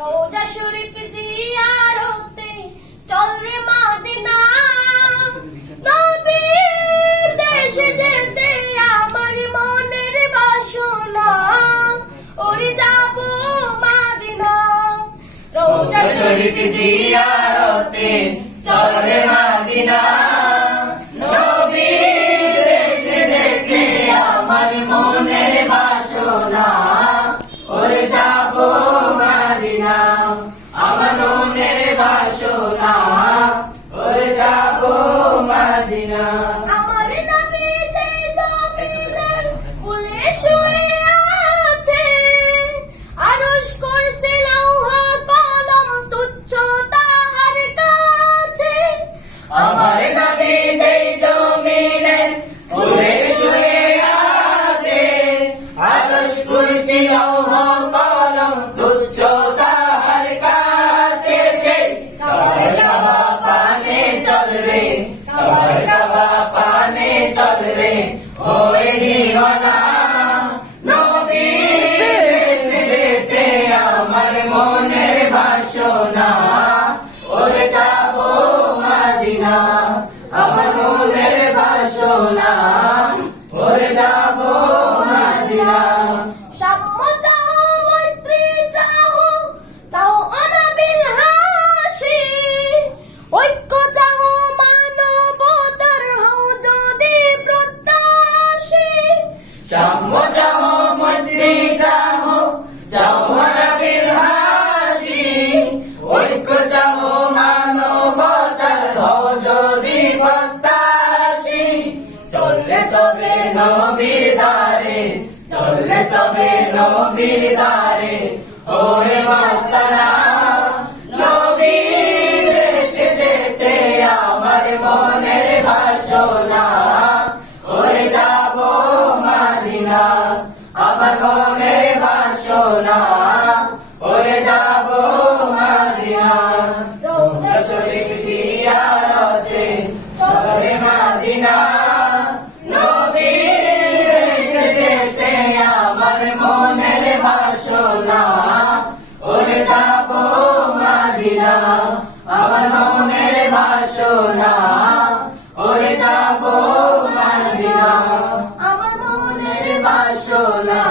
রোজা শরীফ জিয়ারতে চল রে মাদিনা। নবীর দেশে যেতে আমার মনের বাসনা। ওরে যাব মাদিনা। রোজা শরীফ জিয়ারতে চলে মাদিনা। নবীর দেশে যেতে আমার মনের বাসনা। মাদিনা আমার নবী যে জমিনের কুলে শুয়ে আছে আরশ করছে লৌহ কলম তুচ্ছ তাহার কাছে। আমার নবী যেই জমিনে কুলে শুয়ে আছে আদর্শ কুরসি লৌহ বাসনা ভরে যাব মাদিনা দ্বারে চললে তবে নবীর দ্বারে ওরে মাস্তানা আমার মনের বাসনা। ওরে যাব আমার মনের বাসনা ওরে যাব মাদিনা আমার মনের বাসনা